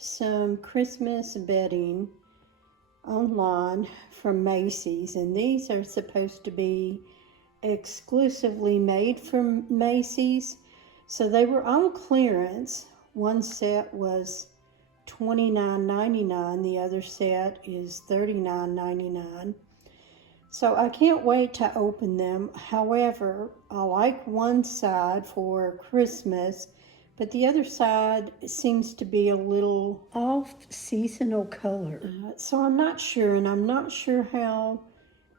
some Christmas bedding online from Macy's, and these are supposed to be exclusively made from Macy's. So they were on clearance. One set was $29.99, the other set is $39.99. So I can't wait to open them. However, I like one side for Christmas, but the other side seems to be a little off seasonal color. So I'm not sure, and I'm not sure how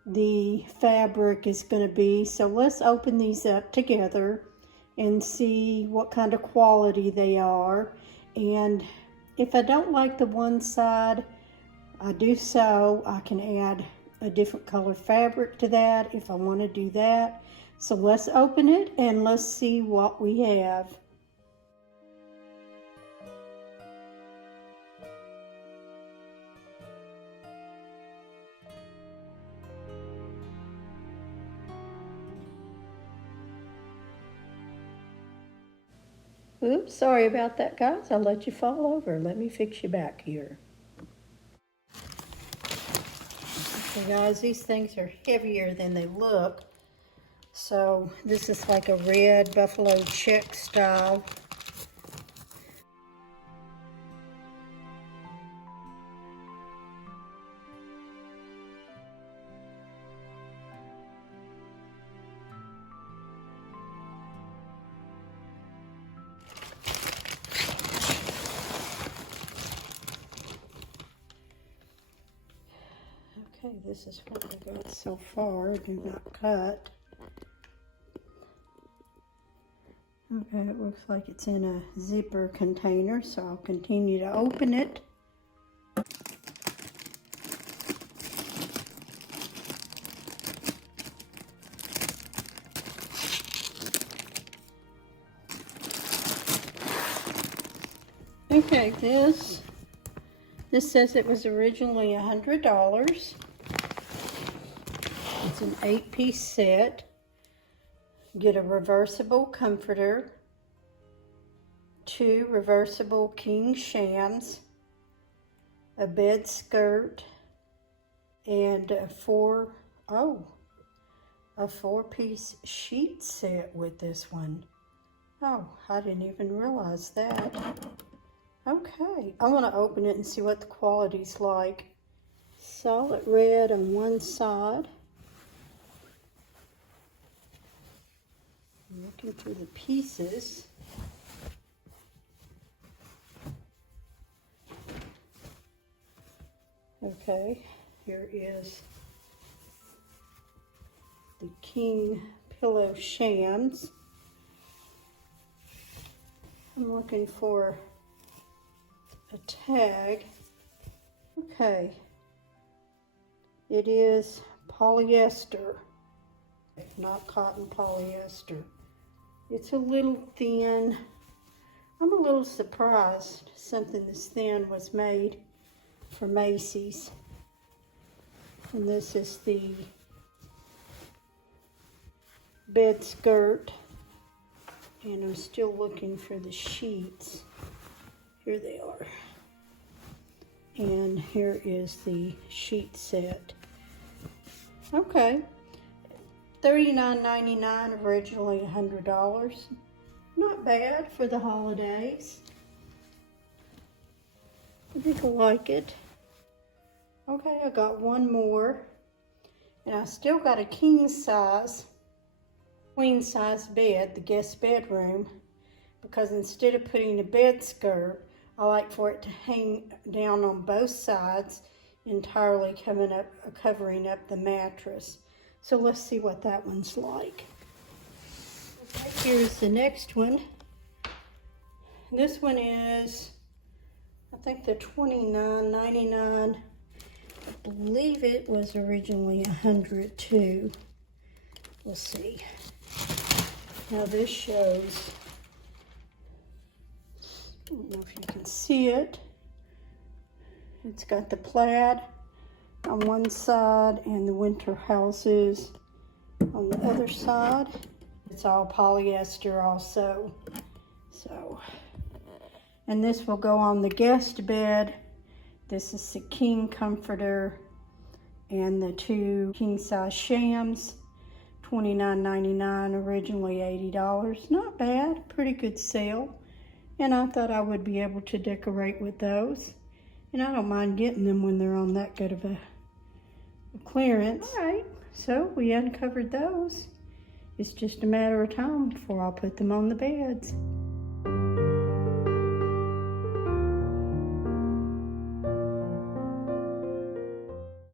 the fabric is going to be. So let's open these up together and see what kind of quality they are. And if I don't like the one side, I can add a different color fabric to that if I want to do that. So let's open it and let's see what we have. Oops, sorry about that, guys. I'll let you fall over. Let me fix you back here. Okay, guys, these things are heavier than they look. So this is like a red buffalo check style. Okay, this is what I got so far. Do not cut. Okay, it looks like it's in a zipper container, so I'll continue to open it. Okay, this says it was originally $100. It's an 8-piece set. Get a reversible comforter, 2 reversible king shams, a bed skirt, and a 4-piece sheet set with this one. Oh, I didn't even realize that. Okay, I want to open it and see what the quality's like. Solid red on one side. I'm looking through the pieces. Okay, here is the king pillow shams. I'm looking for a tag. Okay, it is polyester, not cotton, polyester. It's a little thin. I'm a little surprised something this thin was made for Macy's. And this is the bed skirt, and I'm still looking for the sheets. Here they are. And here is the sheet set. Okay, $39.99, originally $100. Not bad for the holidays. I think I like it. Okay, I got one more. And I still got a king size, queen size bed, the guest bedroom, because instead of putting a bed skirt, I like for it to hang down on both sides, entirely covering up the mattress. So let's see what that one's like. Okay, here's the next one. This one is, I think, the $29.99. I believe it was originally $100 too. We'll see. Now this shows, I don't know if you can see it. It's got the plaid on one side and the winter houses on the other side. It's all polyester also. So, And this will go on the guest bed. This is the king comforter and the 2 king-size shams. $29.99, originally $80. Not bad, pretty good sale. And I thought I would be able to decorate with those. And I don't mind getting them when they're on that good of a clearance. All right, so we uncovered those. It's just a matter of time before I'll put them on the beds.